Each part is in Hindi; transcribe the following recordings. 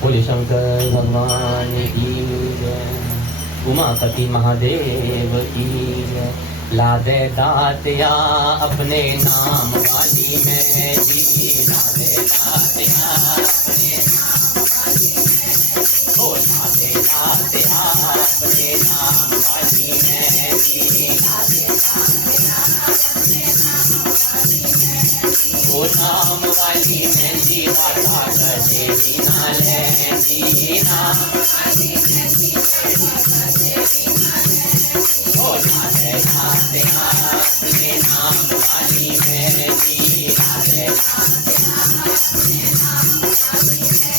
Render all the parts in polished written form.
बोले शंकर भगवान की जय, उमापति महादेव की जय। लादे दातिया अपने नाम वाली में जी, लादे दातिया अपने नाम वाली में, ओ लादे दातिया अपने नाम वाली में जी, लादे दातिया अपने नाम वाली में, ओ नाम वाली में जी, राधा कदे बिना ले जी, नाम वाली में जी, कदे बिना ले, ओ लादे दातिया अपने नाम वाली में जी, लादे दातिया अपने नाम वाली में,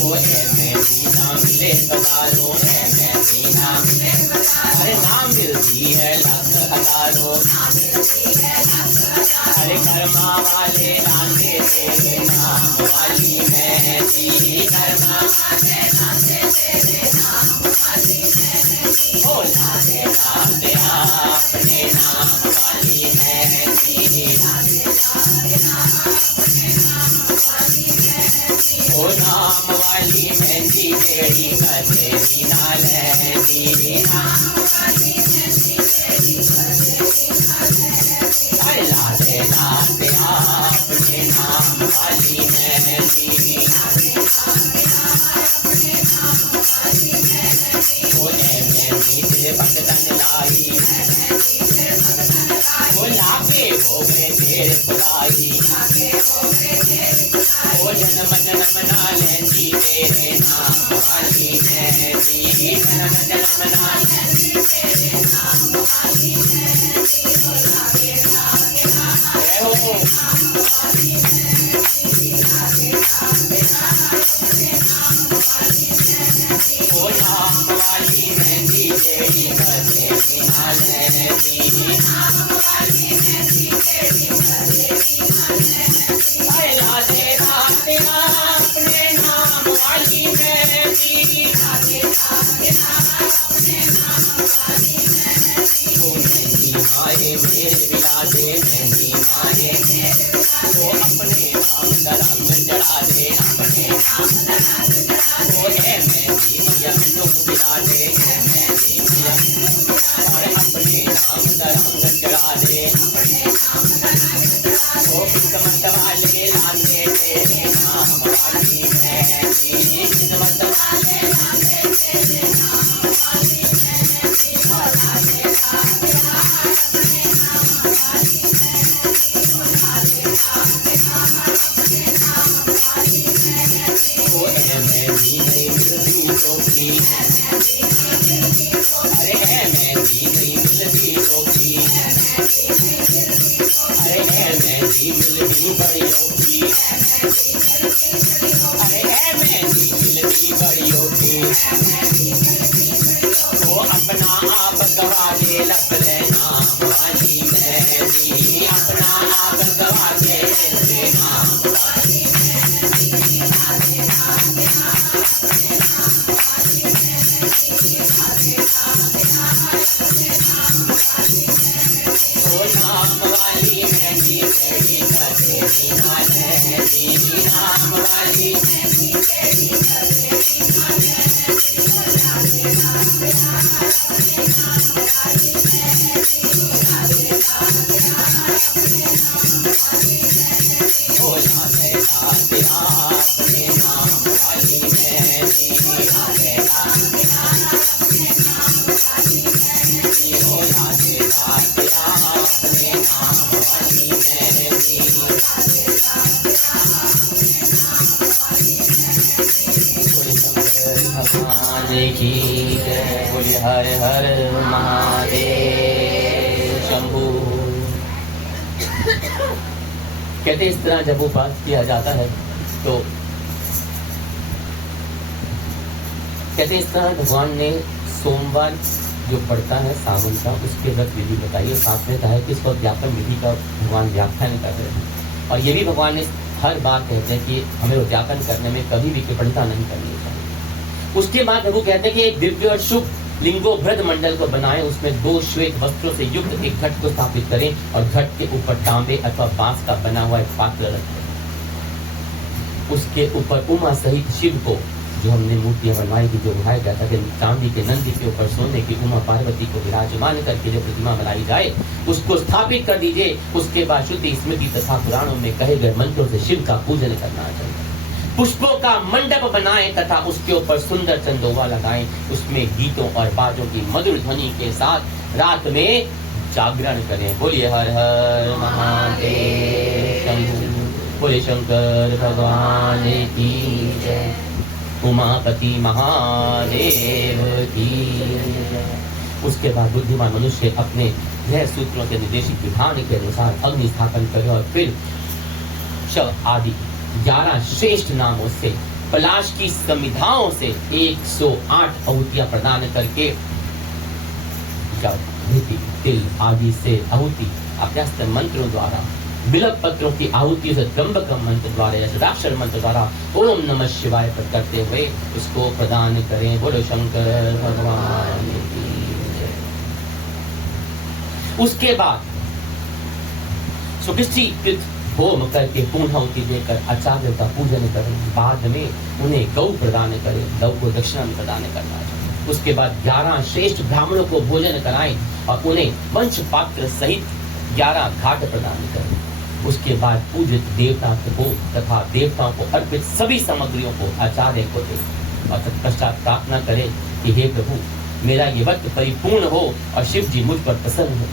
ओ मैं बिना मिले बदारो है, मैं बिना मिले बदारो, अरे नाम मिलती है लख हजारों, नाम मिलती है लख हजारों, अरे कर्मा वाले लांगे तेरे नाम वाली में जी, कर्मा वाले लांगे तेरे नाम वाली में जी, ओ लादे दातिया अपने नाम वाली में जी, लादे दातिया अपने नाम वाली में जी, ओ नाम वाली में जी, तेरी कदे बिना ले जी, नाम वाली में जी, तेरी कदे बिना ले जी, अरे लादे दातिया अपने नाम वाली में जी, लादे दातिया अपने नाम वाली में जी, बोले मैं मीठे भगतन लाई, ओ लागे हो गए तेरे खुदाई, ओ जन्म जन्म ना लेंदी तेरे नाम वाली में जी, जन्म जन्म ना लेंदी तेरे नाम वाली में जी, ओ लागे दातिया अपने नाम वाली में जी, लागे दातिया अपने नाम वाली में जी, ओ नाम वाली में जी, तेरी कदे बिना ले जी, नाम वाली में जी, तेरी कदे बिना ले जी, लादे दातिया अपने नाम वाली में जी, लादे दातिया अपने नाम वाली में जी, ओ मेरी माए मेरे बिला दे, मेरी माए मेरे बिला दे, ओ अपने नाम का रंग चढ़ा दे, अपने नाम का रंग चढ़ा दे, ओ है मेरी मैया मैनू बिला दे, है मेरी मैया मैनू बिला दे, अपने नाम का रंग चढ़ा दे, अपने नाम का रंग चढ़ा दे, ओ किस्मत वाले लागे तेरे नाम वाली में जी, किस्मत वाले लागे तेरे नाम वाली में जी, ओ लागे दातिया अपने नाम वाली में जी, ओ लागे दातिया अपने नाम वाली में जी, ओ मेरी नहीं मिलती टोपी, अरे है मेरी नहीं मिलती टोपी, अरे है मेरी मिलती बड़ी ओपी, अरे है मेरी मिलती बड़ी ओपी, ओ अपना आप गवा के लग ले नाम वाली में जी, अपना आप गवा के ले नाम वाली में जी, लादे दातिया अपने नाम वाली में जी, लादे दातिया अपने नाम वाली में जी, ओ नाम वाली में जी, तेरी कदे बिना ले जी, नाम वाली में जी, तेरी कदे बिना ले जी, ओ लादे दातिया अपने नाम वाली में जी, लादे दातिया अपने नाम वाली में जी, ओ लादे दातिया अपने नाम वाली में जी, लादे दातिया अपने नाम वाली में जी, ओ लादे दातिया अपने नाम वाली में जी, लादे दातिया अपने नाम वाली में जी, बोले शंकर भगवान की जय, बोले हर हर महादेव शंभू। कहते इस तरह जब उपास किया जाता है तो कहते इस तरह भगवान ने सोमवार जो पड़ता है सावन का उसके व्रत विधि बताई और साथ में कहा है कि इसको व्यापन विधि का भगवान व्याख्यान कर रहे हैं और ये भी भगवान ने हर बात कहते हैं कि हमें व्यापन करने में कभी भी कृपणता नहीं करनी चाहिए। उसके बाद वो कहते हैं कि एक दिव्य और शुभ लिंगोभृत मंडल को बनाएं, उसमें 2 श्वेत वस्त्रों से युक्त एक घट को स्थापित करें और घट के ऊपर तांबे अथवा बांस का बना हुआ एक पात्र रखें। उसके ऊपर उमा सहित शिव को जो हमने मूर्तियां बनवाई थी, जो बनाया गया था कि चांदी के नंदी के ऊपर सोने की उमा पार्वती को विराजमान करके जो प्रतिमा बनाई जाए उसको स्थापित कर दीजिए। उसके बाद श्रुति स्मृति तथा पुराणों में कहे गए मंत्रों से शिव का पूजन करना चाहिए। पुष्पों का मंडप बनाएं तथा उसके ऊपर सुंदर चंदोवा लगाएं। उसमें गीतों और बाजों की मधुर ध्वनि के साथ रात में जागरण करें। बोलिए हर हर महादेव शंभु, बोले शंकर भगवान की जय, उमापति महादेव की जय। उसके बाद बुद्धिमान मनुष्य अपने गृह सूत्रों के निर्देशित विधान के अनुसार अग्नि स्थापन करे और फिर शव आदि 11 श्रेष्ठ नामों से पलाश की समिधाओं से 108 आहुतियां प्रदान करके घृति तिल आदि से आहुति अभ्यस्त मंत्रों द्वारा, बिल्व पत्रों की आहुति से त्र्यंबक मंत्र द्वारा या षडाक्षर मंत्र द्वारा ओम नमः शिवाय पर करते हुए उसको प्रदान करें। बोलो शंकर भगवान की जय। उसके बाद सुकृष्टिकृत होम करके पूर्णाहुति देकर आचार्य का पूजन करें। बाद में उन्हें गौ प्रदान करें, गौ को दक्षिणा में प्रदान करना चाहिए। उसके बाद 11 श्रेष्ठ ब्राह्मणों को भोजन कराएं और उन्हें पंच पात्र सहित 11 घाट प्रदान करें। उसके बाद पूजित देवता को तथा देवताओं को अर्पित सभी सामग्रियों को आचार्य को दे और तत्पश्चात प्रार्थना करें कि हे प्रभु, मेरा ये व्रत परिपूर्ण हो और शिव जी मुझ पर प्रसन्न हो।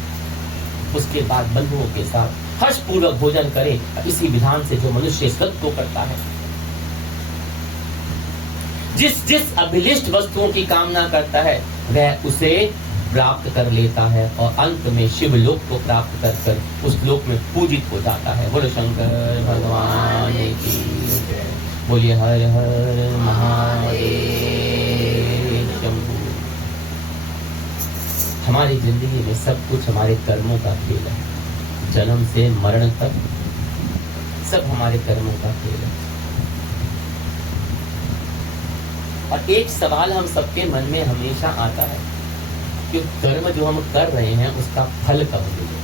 उसके बाद बंधुओं के साथ हर्ष पूर्वक भोजन करे। इसी विधान से जो मनुष्य सत्य को करता है, जिस जिस अभिलिष्ट वस्तुओं की कामना करता है वह उसे प्राप्त कर लेता है और अंत में शिव लोक को प्राप्त कर उस लोक में पूजित हो जाता है। बोलो शंकर भगवान की जय, बोलिए हर हर महादेव शंभु। हमारी जिंदगी में सब कुछ हमारे कर्मों का खेल है। जन्म से मरण तक सब हमारे कर्मों का खेल है। और एक सवाल हम सबके मन में हमेशा आता है कि कर्म जो हम कर रहे हैं उसका फल कब मिलेगा।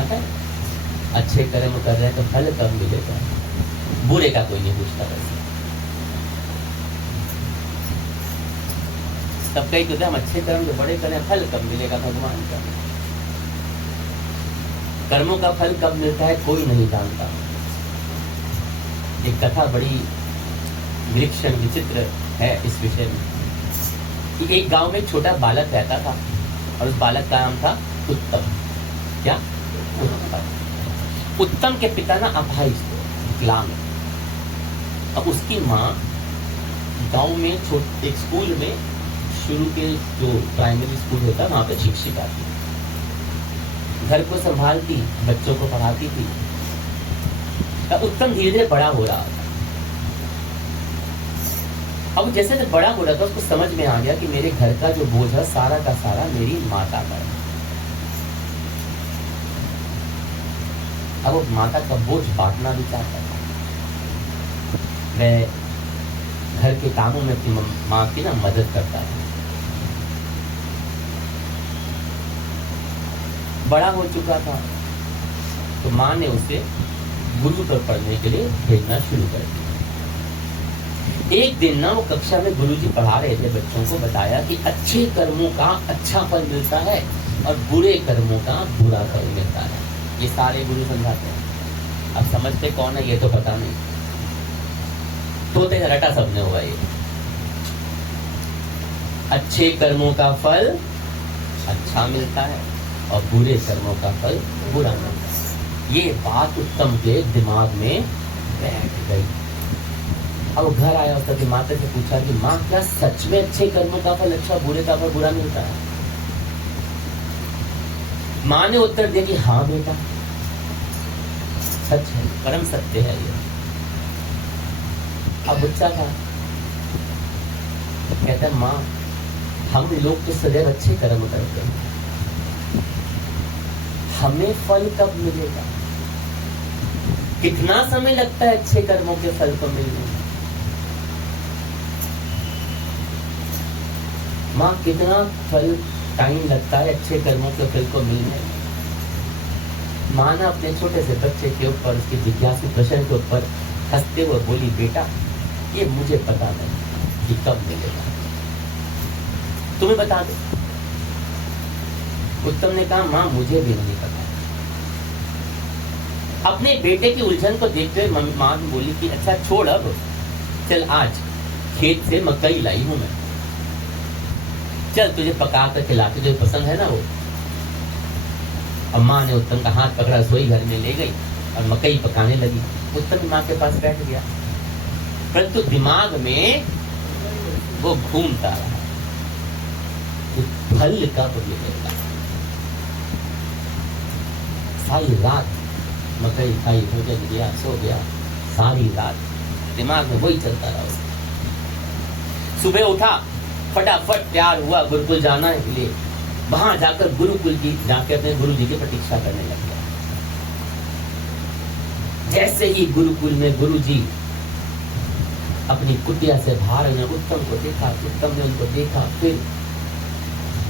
आता है, अच्छे कर्म कर रहे हैं तो फल कब मिलेगा। बुरे का कोई नहीं पूछता वैसे। तब कई कहते हम अच्छे कर्म जो बड़े करें फल कब मिलेगा भगवान का। कर्मों का फल कब मिलता है कोई नहीं जानता। एक कथा बड़ी विलक्षण विचित्र है इस विषय में कि एक गांव में एक छोटा बालक रहता था और उस बालक का नाम था उत्तम। क्या? उत्तम। उत्तम के पिता ना अभाई विकलांग। अब उसकी माँ गांव में एक स्कूल में शुरू के जो प्राइमरी स्कूल होता है वहां पे शिक्षिका थी। घर को संभालती, बच्चों को पढ़ाती थी। उत्तम धीरे धीरे बड़ा हो रहा था। अब जैसे जैसे बड़ा हो रहा था उसको समझ में आ गया कि मेरे घर का जो बोझ है सारा का सारा मेरी माता का है। अब वो माता का बोझ बांटना भी चाहता था। मैं घर के कामों में अपनी माँ की ना मदद करता था। बड़ा हो चुका था तो माँ ने उसे गुरु पर पढ़ने के लिए भेजना शुरू कर दिया। एक दिन ना वो कक्षा में गुरुजी पढ़ा रहे थे, बच्चों को बताया कि अच्छे कर्मों का अच्छा फल मिलता है और बुरे कर्मों का बुरा फल मिलता है। ये सारे गुरु समझाते हैं। अब समझते कौन है ये तो पता नहीं, तो रटा सबने हुआ ये। अच्छे कर्मों का फल अच्छा मिलता है और बुरे कर्मों का फल बुरा मिलता है। ये बात उत्तम के दिमाग में बैठ गई। अब घर आया उसकी माता से पूछा कि माँ क्या सच में अच्छे कर्मों का फल अच्छा, बुरे का फल बुरा मिलता है? माँ ने उत्तर दिया कि हाँ बेटा, सच है, परम सत्य है ये। अब बच्चा था, कहता माँ हम लोग तो सदैव अच्छे कर्म करते हैं, हमें फल कब मिलेगा? कितना समय लगता है अच्छे कर्मों के फल को मिलने में? माँ कितना फल टाइम लगता है अच्छे कर्मों के फल को मिलने में? माँ ने अपने छोटे से बच्चे के ऊपर, उसके जिज्ञासु प्रश्न के ऊपर हंसते हुए बोली, बेटा ये मुझे पता नहीं कि कब मिलेगा, तुम्हें बता दो। उत्तम ने कहा मां मुझे भी नहीं पता। अपने बेटे की उलझन को देखते हुए मां बोली कि अच्छा छोड़, अब चल आज खेत से मकई लाई हूं मैं, चल तुझे पका कर खिलाते, जो पसंद है ना वो। अम्मा ने उत्तम का हाथ पकड़ा, रसोई घर में ले गई और मकई पकाने लगी। उत्तम मां के पास बैठ गया, परंतु दिमाग में वो घूमता रहा फल कब मिलेगा। सारी रात मकई खाई, भोजन किया, सो गया, सारी रात दिमाग में वही चलता रहा उसका। सुबह उठा, फटाफट तैयार हुआ गुरुकुल जाना के लिए। वहां जाकर गुरुकुल की जाकर अपने गुरु जी की प्रतीक्षा करने लग गया। जैसे ही गुरुकुल में गुरु जी अपनी कुटिया से बाहर ने उत्तम को देखा, उत्तम ने उनको देखा, फिर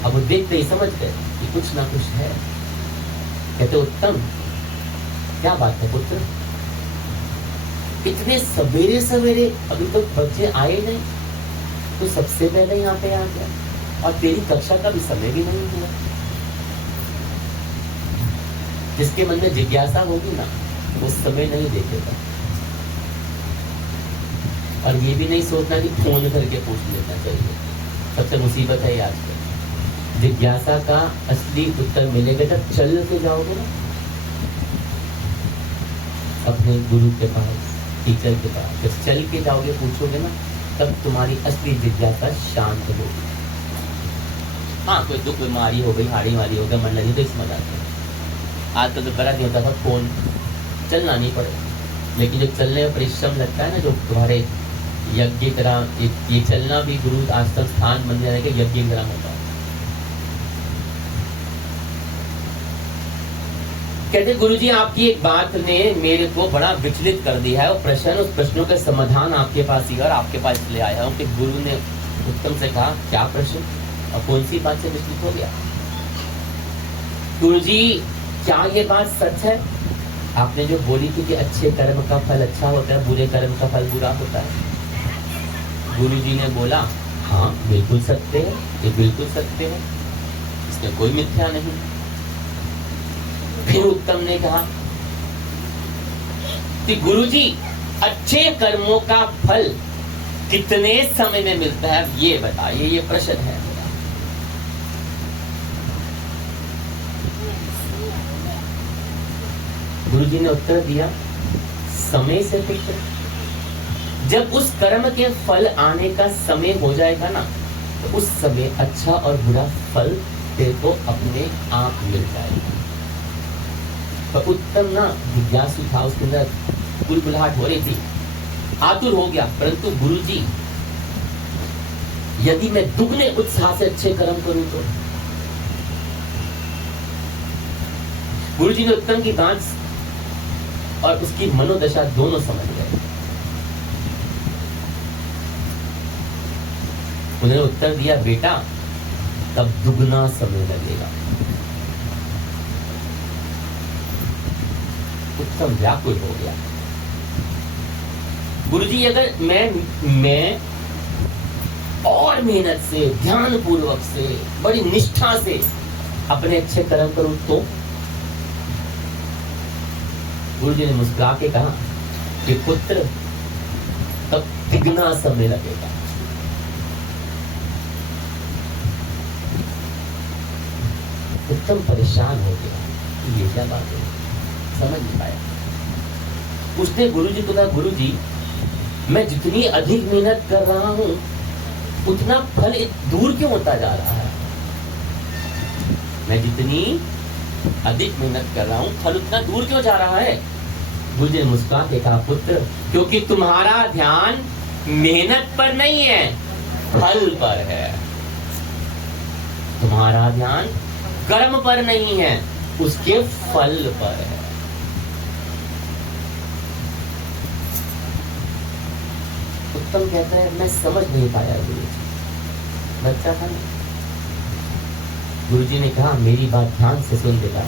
अब वो देखते ही समझ गए कि कुछ ना कुछ है। कहते उत्तम क्या बात है पुत्र, इतने सवेरे सवेरे अभी तक बच्चे आए नहीं, तो सबसे पहले यहाँ पे आ गया और तेरी कक्षा का भी समय भी नहीं हुआ। जिसके मन में जिज्ञासा होगी ना वो समय नहीं देखेगा, और ये भी नहीं सोचना कि फोन करके पूछ लेना चाहिए। सबसे मुसीबत है आज के। जिज्ञासा का असली उत्तर मिलेगा जब चल के जाओगे ना अपने गुरु के पास, टीचर के पास। जब चल के जाओगे, पूछोगे ना, तब तुम्हारी असली जिज्ञासा शांत होगी। हाँ कोई दुख बीमारी हो गई, हाड़ी वाली हो गई, मन लगी, तो इसमें आते आज तो दोपहर नहीं होता था, फोन चलना नहीं पड़े। लेकिन जब चलने में परिश्रम लगता है ना, जो तुम्हारे यज्ञ की तरह, ये चलना भी गुरु आश्रम स्थान बन जाने के यज्ञ की तरह होता है। कहते गुरुजी आपकी एक बात ने मेरे को बड़ा विचलित कर दिया है, और प्रश्न, उस प्रश्नों का समाधान आपके पास ही और आपके पास इसलिए आया हूँ कि गुरु ने उत्तम से कहा क्या प्रश्न और कौन सी बात से विचलित हो गया। गुरुजी क्या ये बात सच है, आपने जो बोली थी कि अच्छे कर्म का फल अच्छा होता है, बुरे कर्म का फल बुरा होता है। गुरुजी ने बोला हाँ बिल्कुल सत्य है, ये बिल्कुल सत्य है, इसमें कोई मिथ्या नहीं। फिर उत्तम ने कहा कि गुरुजी अच्छे कर्मों का फल कितने समय में मिलता है ये बताइए, ये प्रश्न है। गुरुजी ने उत्तर दिया समय से पुत्र, जब उस कर्म के फल आने का समय हो जाएगा ना, तो उस समय अच्छा और बुरा फल तेरे को अपने आप मिल जाएगा। तो उत्तम ना जिज्ञासु था, उसके अंदर बुलबुलाहट हो रही थी, आतुर हो गया। परंतु गुरुजी यदि मैं दुगने उत्साह से अच्छे कर्म करूं तो। गुरुजी ने उत्तम की बात और उसकी मनोदशा दोनों समझ गए। उन्होंने उत्तर दिया बेटा तब दुगना समय लगेगा। उत्तम व्याकुल हो गया। गुरुजी अगर मैं और मेहनत से, ध्यान पूर्वक से, बड़ी निष्ठा से अपने अच्छे कर्म करूं तो। गुरुजी ने मुस्कुरा के कहा कि पुत्र तब तिगना समय लगेगा। उत्तम परेशान हो गया, ये क्या बात है, समझ नहीं पाया। उसने गुरुजी को कहा गुरुजी मैं जितनी अधिक मेहनत कर रहा हूं उतना फल दूर क्यों होता जा रहा है। मैं जितनी अधिक मेहनत कर रहा हूं फल उतना दूर क्यों जा रहा है। गुरुजी ने मुस्कुरा के कहा पुत्र क्योंकि तुम्हारा ध्यान मेहनत पर नहीं है, फल पर है। तुम्हारा ध्यान कर्म पर नहीं है, उसके फल पर है। उत्तम कहता है मैं समझ नहीं पाया गुरुजी, बच्चा था ना। गुरुजी ने कहा मेरी बात ध्यान से सुन बेटा,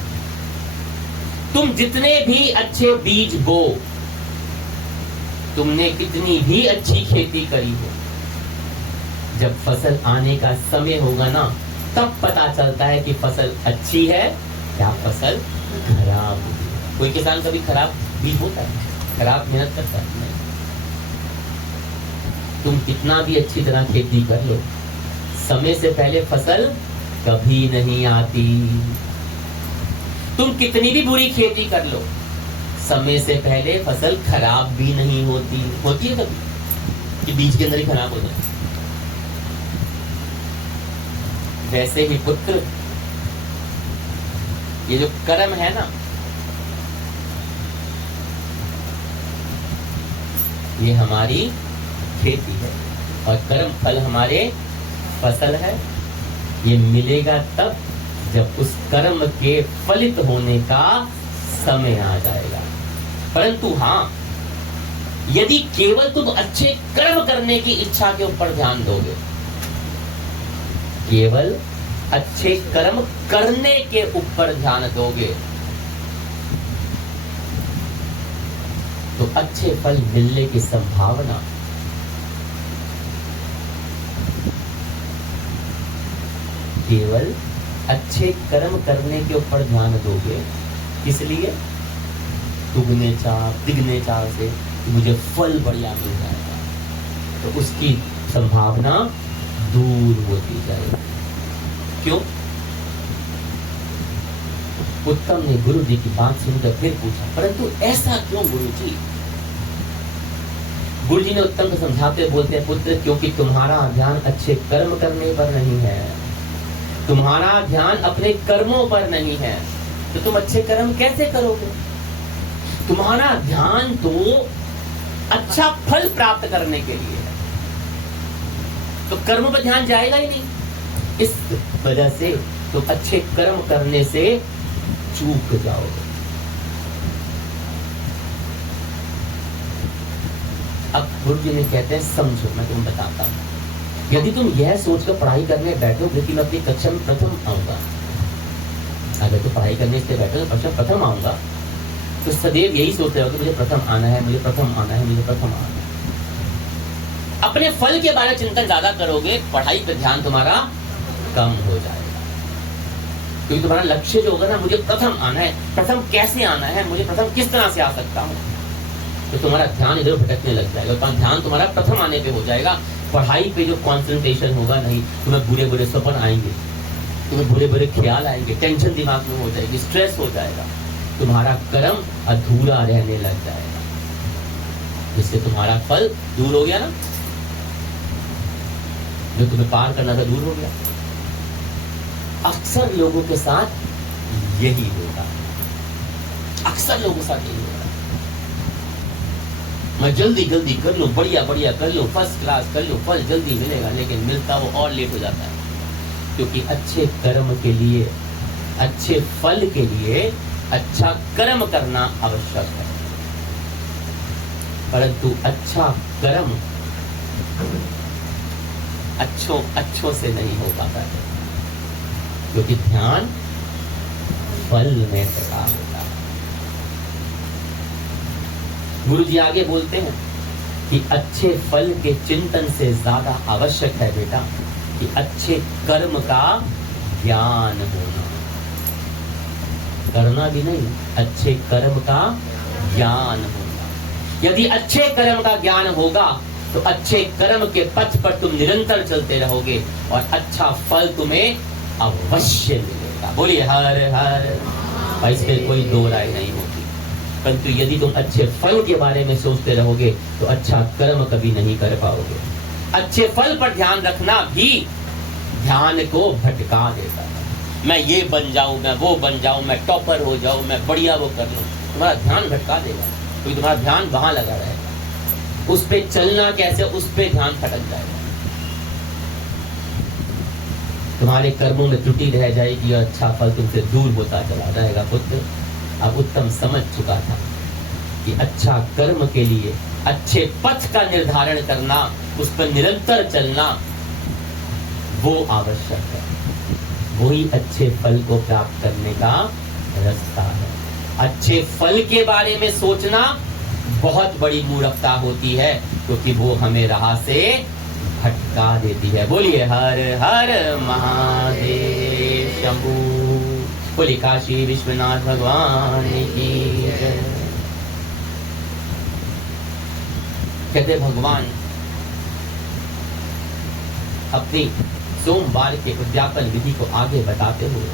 तुम जितने भी अच्छे बीज बो तुमने कितनी भी अच्छी खेती करी हो, जब फसल आने का समय होगा ना, तब पता चलता है कि फसल अच्छी है या फसल खराब है। कोई किसान कभी खराब बीज होता है, खराब मेहनत करता है? नहीं। तुम कितना भी अच्छी तरह खेती कर लो, समय से पहले फसल कभी नहीं आती। तुम कितनी भी बुरी खेती कर लो, समय से पहले फसल खराब भी नहीं होती। होती है कभी कि बीज के अंदर ही खराब हो जाए? वैसे ही पुत्र, ये जो कर्म है ना, ये हमारी खेती है और कर्म फल हमारे फसल है। ये मिलेगा तब जब उस कर्म के फलित होने का समय आ जाएगा। परंतु हाँ, यदि केवल तुम अच्छे कर्म करने की इच्छा के ऊपर ध्यान दोगे, केवल अच्छे कर्म करने के ऊपर ध्यान दोगे, तो अच्छे फल मिलने की संभावना केवल अच्छे कर्म करने के ऊपर ध्यान दोगे, इसलिए दुगने चाह तिगने चाह से मुझे फल बढ़िया मिल जाएगा, तो उसकी संभावना दूर होती जाएगी। क्यों? उत्तम ने गुरु जी की बात सुनकर फिर पूछा, परंतु ऐसा क्यों गुरु जी? गुरु जी ने उत्तम को समझाते बोलते हैं, पुत्र, क्योंकि तुम्हारा ध्यान अच्छे कर्म करने पर नहीं है, तुम्हारा ध्यान अपने कर्मों पर नहीं है, तो तुम अच्छे कर्म कैसे करोगे? तुम्हारा ध्यान तो अच्छा फल प्राप्त करने के लिए है, तो कर्मों पर ध्यान जाएगा ही नहीं। इस वजह से तुम अच्छे कर्म करने से चूक जाओगे। अब गुरु जी ने कहते हैं, समझो, मैं तुम्हें बताता हूं। यदि तुम यह सोचकर पढ़ाई करने बैठोगे कि मैं अपनी कक्षा में प्रथम आऊंगा, अगर तुम पढ़ाई करने से बैठो तो कक्षा प्रथम आऊंगा, तो सदैव यही सोचते रहोगे मुझे प्रथम आना है, मुझे प्रथम आना है, मुझे प्रथम आना है। अपने फल के बारे में चिंतन ज्यादा करोगे, पढ़ाई पर ध्यान तुम्हारा कम हो जाएगा। क्योंकि तुम्हारा लक्ष्य जो होगा ना, मुझे प्रथम आना है, प्रथम कैसे आना है, मुझे प्रथम किस तरह से आ सकता हूँ, तो तुम्हारा ध्यान इधर भटकने लग जाएगा। तो ध्यान तुम्हारा प्रथम आने पे हो जाएगा, पढ़ाई पे जो कंसंट्रेशन होगा नहीं। तुम्हें बुरे बुरे सपन आएंगे, तुम्हें बुरे बुरे ख्याल आएंगे, टेंशन दिमाग में हो जाएगी, स्ट्रेस हो जाएगा, तुम्हारा कर्म अधूरा रहने लग जाएगा, जिससे तुम्हारा फल दूर हो गया ना, जो तुम्हें पार करना था दूर हो गया। अक्सर लोगों के साथ यही होता है, अक्सर लोगों के साथ यही होता है। मैं जल्दी जल्दी कर लूं, बढ़िया बढ़िया कर लूं, फर्स्ट क्लास कर लूं, फल जल्दी मिलेगा, लेकिन मिलता वो और लेट हो जाता है। क्योंकि अच्छे कर्म के लिए, अच्छे फल के लिए अच्छा कर्म करना आवश्यक है, परंतु अच्छा कर्म अच्छों से नहीं हो पाता है, क्योंकि ध्यान फल में लगा होता है। गुरु जी आगे बोलते हैं कि अच्छे फल के चिंतन से ज्यादा आवश्यक है बेटा कि अच्छे कर्म का ज्ञान होना, करना भी नहीं, अच्छे कर्म का ज्ञान होगा। यदि अच्छे कर्म का ज्ञान होगा तो अच्छे कर्म के पथ पर तुम निरंतर चलते रहोगे और अच्छा फल तुम्हें अवश्य मिलेगा। बोलिए हर हर। इस पे कोई दो राय नहीं होती। परंतु यदि तुम अच्छे फल के बारे में सोचते रहोगे तो अच्छा कर्म कभी नहीं कर पाओगे। अच्छे फल पर ध्यान रखना भी ध्यान को भटका देता है। मैं ये बन जाऊं, मैं वो बन जाऊं, मैं टॉपर हो जाऊं, मैं बढ़िया वो कर लूं, तुम्हारा ध्यान भटका देगा, क्योंकि तुम्हारा ध्यान वहां लगा रहेगा। उस पे चलना कैसे, उस पे ध्यान भटक जाएगा, तुम्हारे कर्मों में त्रुटि रह जाएगी और अच्छा फल तुमसे दूर होता चला जाएगा। पुत्र अब उत्तम समझ चुका था कि अच्छा कर्म के लिए अच्छे पथ का निर्धारण करना, उस पर निरंतर चलना वो आवश्यक है। वही अच्छे फल को प्राप्त करने का रास्ता है। अच्छे फल के बारे में सोचना बहुत बड़ी मूर्खता होती है, क्योंकि वो हमें राह से भटका देती है। बोलिए हर हर महादेव शंभू। बोलिए काशी विश्वनाथ भगवान की जय। कहते भगवान अपनी सोमवार के उद्यापन विधि को आगे बताते हुए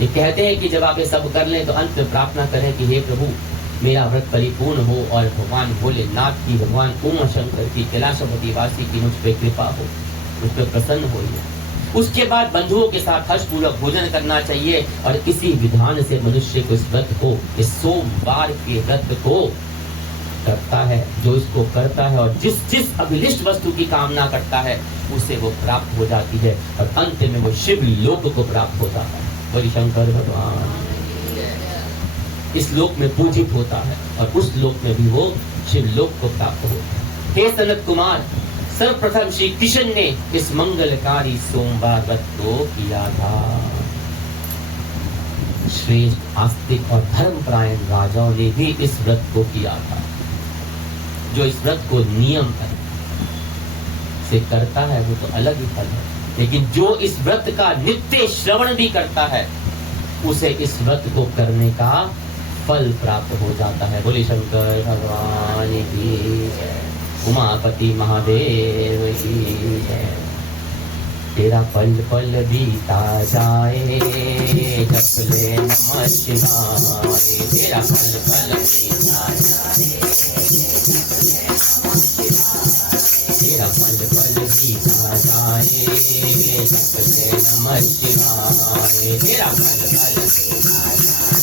ये कहते हैं कि जब आप ये सब कर लें तो अंत में प्रार्थना करें कि हे प्रभु, मेरा व्रत परिपूर्ण हो और भगवान भोलेनाथ की, भगवान उमा शंकर की, कैलाशपति वासी की मुझ पे कृपा हो, मुझ पे प्रसन्न होइए। उसके बाद बंधुओं के साथ हर्षपूर्वक भोजन करना चाहिए और इसी विधान से मनुष्य को इस व्रत को, इस सोमवार के व्रत को करता है, जो इसको करता है और जिस जिस अभिलिष्ट वस्तु की कामना करता है उसे वो प्राप्त हो जाती है और अंत में वो शिव लोक को प्राप्त होता है। बोली शंकर भगवान। इस लोक में पूजित होता है और उस लोक में भी वो शिव लोक को प्राप्त होता है। हे सनत कुमार, सर्वप्रथम श्री कृष्ण ने इस मंगलकारी सोमवार व्रत को किया था। श्रेष्ठ आस्तिक और धर्मपरायण राजाओं ने भी इस व्रत को किया था। जो इस व्रत को नियम से करता है वो तो अलग ही फल है, लेकिन जो इस व्रत का नित्य श्रवण भी करता है उसे इस व्रत को करने का फल प्राप्त हो जाता है। बोले शंकर भगवान की जय, उमापति महादेव की जय। तेरा पल पल बीता जाए जप ले नमः शिवाय, तेरा पल पल बीता जाए, तेरा पल पल बीता जाए जप ले नमः शिवाय, तेरा पल पल बीता जाए।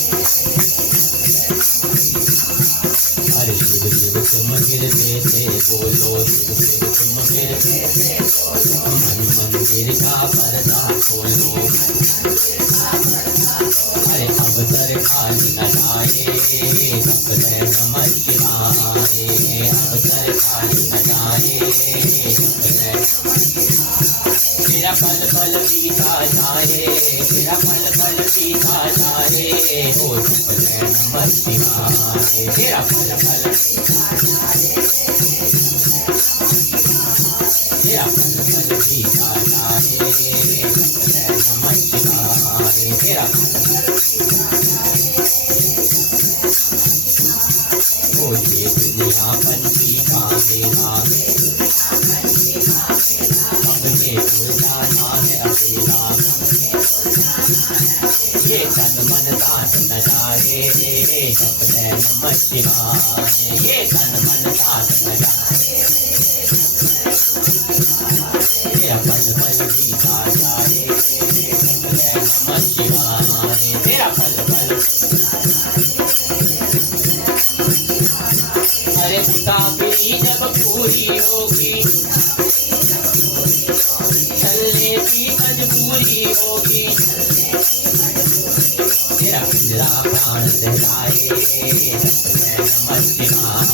हरे शिव शिव तुम गिरते थे बोलो, शिव शिव तुम गिरते थे बोलो, मंदिर का पर्दा खोलो, अरे अवसर खाली न जाए जप ले नमः शिवाय, अवसर खाली न जाए जप ले। तेरा पल पल बीता जाए, तेरा पल पल बीता जाए हो जप ले नमः शिवाय, तेरा पल पल बीता जाए, तेरा पल पल बीता जाए जप ले नमः शिवाय, तेरा पल पल बीता जाए। ओ ये दुनिया पंछी का मेला, सबके उड़ जाना है अकेला, ये तन मन दास न जाए जप ले नमः शिवाय, ये तन मन दास न जाए, तेरा पल पल बीता जाए जप ले नमः शिवाय, तेरा पल पल। अरे मुसाफिरी जब पूरी होगी, चलने की मजबूरी होगी, तेरा पिंजरा प्राण लगाए जप ले नमः शिवाय,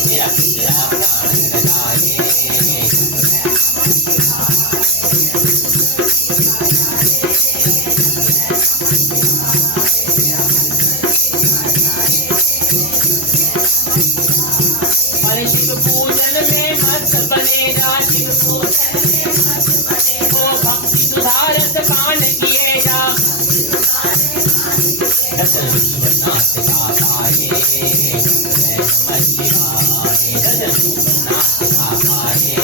तेरा पिंजरा प्राण लगाए जप ले। शिव पूजन में मत बनेगा, शिव पूजन में मत बनेगा, ओ भक्ति सुधारत कान किए जा, दशरथ विश्वनाथ गाए जप ले नमः शिवाय, दशरथ विश्वनाथ गाए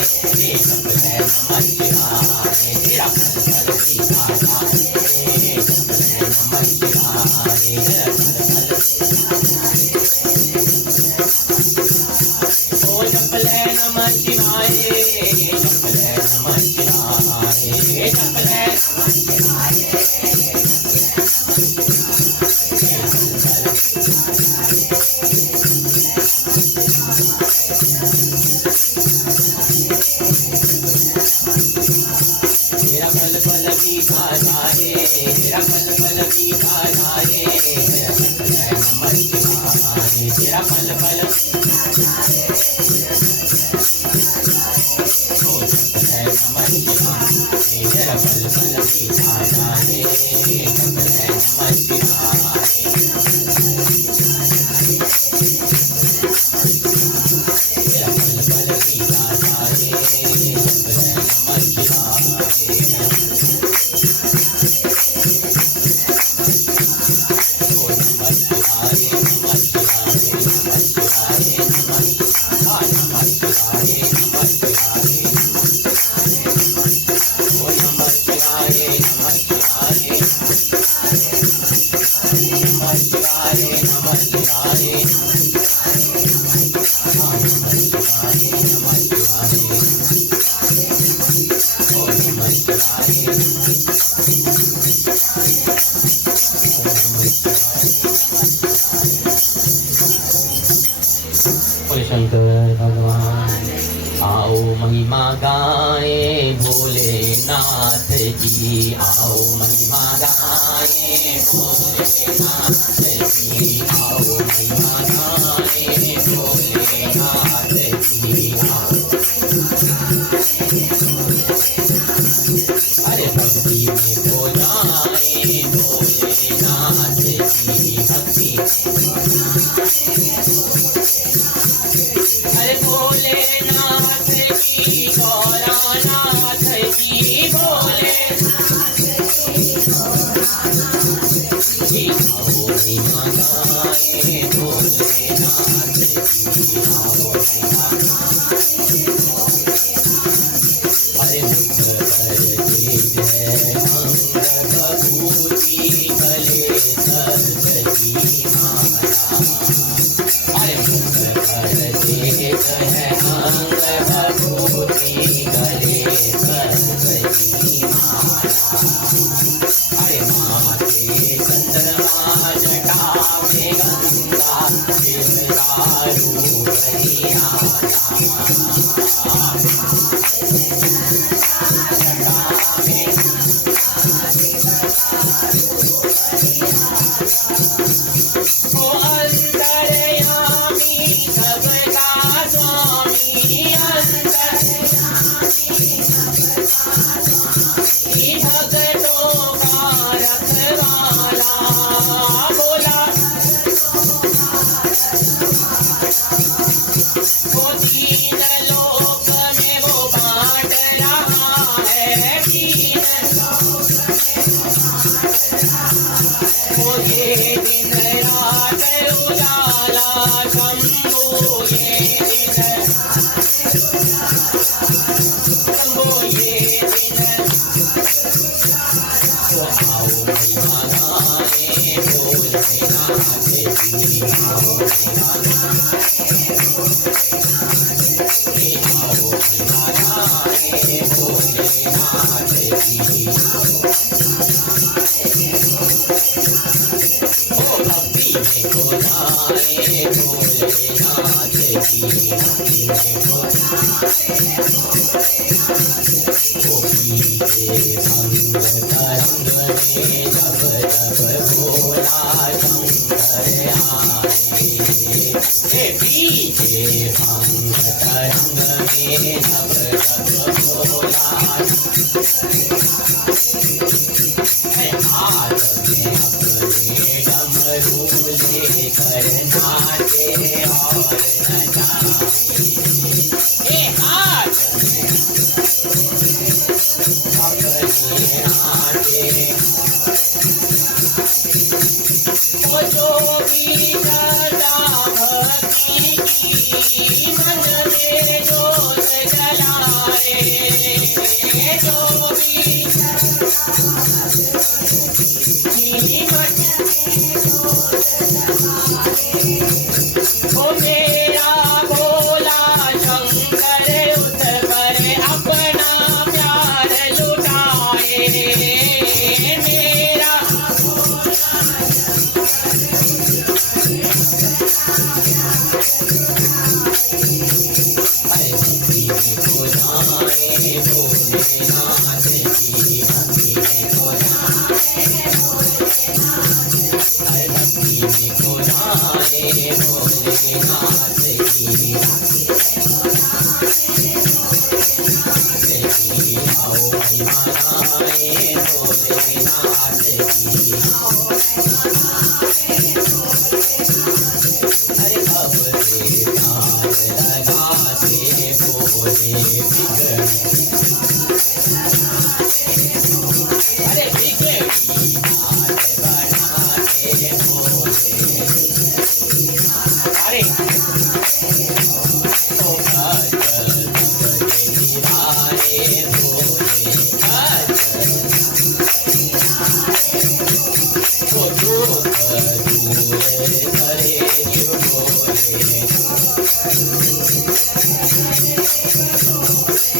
जप ले नमः शिवाय, तेरा पल पल बीता जाए जप ले नमः शिवाय, तेरा पल पल जप ले नमः शिवाय, जप ले नमः शिवाय, जप ले नमः शिवाय। तेरा पल पल बीता जाए, तेरा पल पल बीता जाए जप ले नमः शिवाय, तेरा पल पल बीता जाए नमः शिवाय, तेरा पल पल बीता जाए जप ले नमः शिवाय। शंकर भगवान आओ महिमा गाए भोलेनाथ जी, आओ महिमा गाए भोलेनाथ जी, आओ महिमा गाए भोलेनाथ जी, आओ। अरे भक्ति में खो जाए भोलेनाथ जी, भक्ति भोलेनाथ जी, गौरानाथ जी, भोलेनाथ जी, आओ महिमा गाए भोलेनाथ जी, आओ महिमा। अरे मुख कर दे जय अंग भभूति गले सजती माला, अरे मुख कर दे जय अंग भभूति गले सजती माला, अरे माथे चंद्रमा जटा में गंगा शिवका रूप निराला,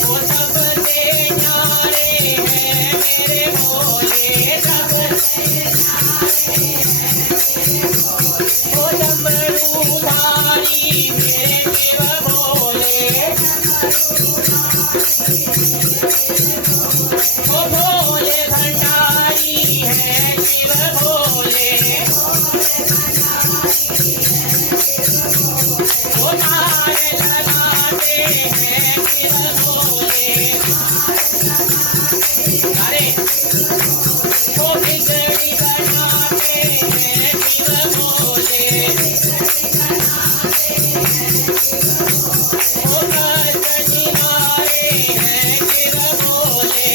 वो सबसे न्यारे हैं मेरे भोले, सबसे वो डमरूधारी मेरे शिव भोले, वो भोले भंडारी है शिव भोले, वो तार लगाते हैं शिव भोले, अरे वो बिगड़ी बनाते हैं शिव भोले, वो कष्ट निवारे हैं शिव भोले,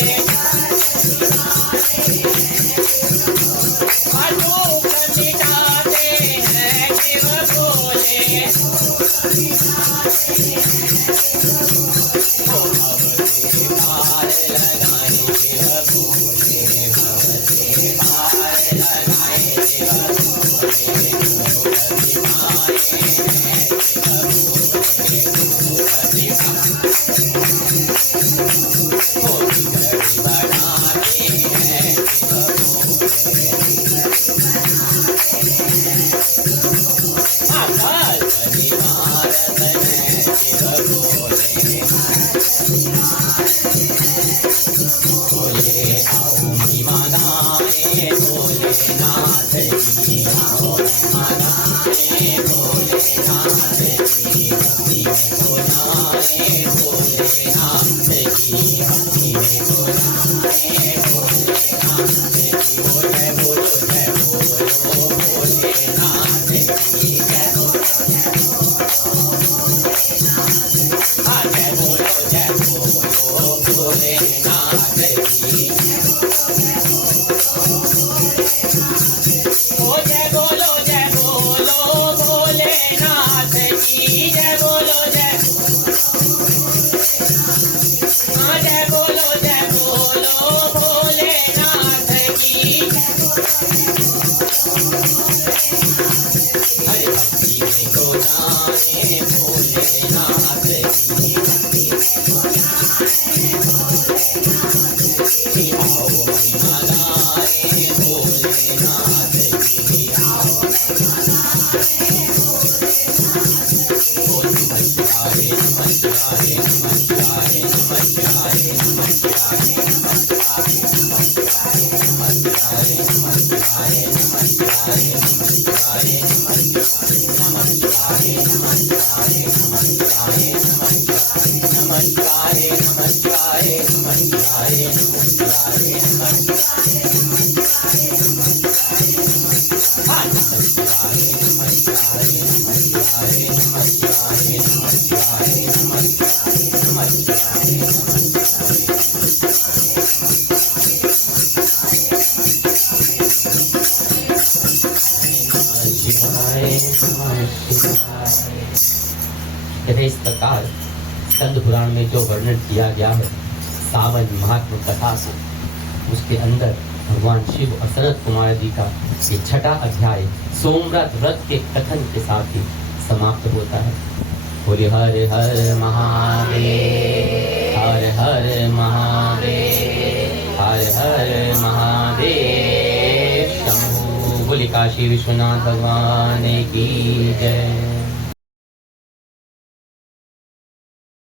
दुख मिटाते हैं शिव भोले, पार लगाए शिव भोले, भवते पार लगाए शिव भोले, भवती पाए बनाते हैं शिव आकाश निवारत हैं शिव भोले, भोले आओ मनाए भोलेनाथ जी, आओ मनाए भोलेनाथ जी, भक्ति में बुलाए भोलेनाथ जी, भक्ति में बुलाए भोलेनाथ जी, बोले बोलो जय बोलो भोलेनाथ जी, जय बोलो जय बोलो भोलेनाथ जी, ओ जय बोलो भोलेनाथ जी, जय बोलो जय, हाँ जय बोलो भोलेनाथ जी, हरे भक्ति में को जाने भोलेनाथ जी, आओ मनाए भोलेनाथ जी, आओ नमस्कारे नमस्कारे नमस्कारे नमस्कारे नमस्कारे नमस्कारे नमस्कारे नमस्कारे नमस्कारे नमस्कारे नमस्कारे नमस्कारे नमस्कारे नमस्कारे नमस्कारे नमस्कारे नमस्कारे इस प्रकार स्कंद पुराण में जो वर्णन किया गया है सावन महात्म कथा को, उसके अंदर भगवान शिव और सनत कुमार जी का ये छठा अध्याय सोमरथ व्रत के कथन के साथ ही समाप्त होता है। बोले हर हर महादेव, हर हर महादेव, हर हर महादेव शंभु। बोले काशी विश्वनाथ भगवान की जय।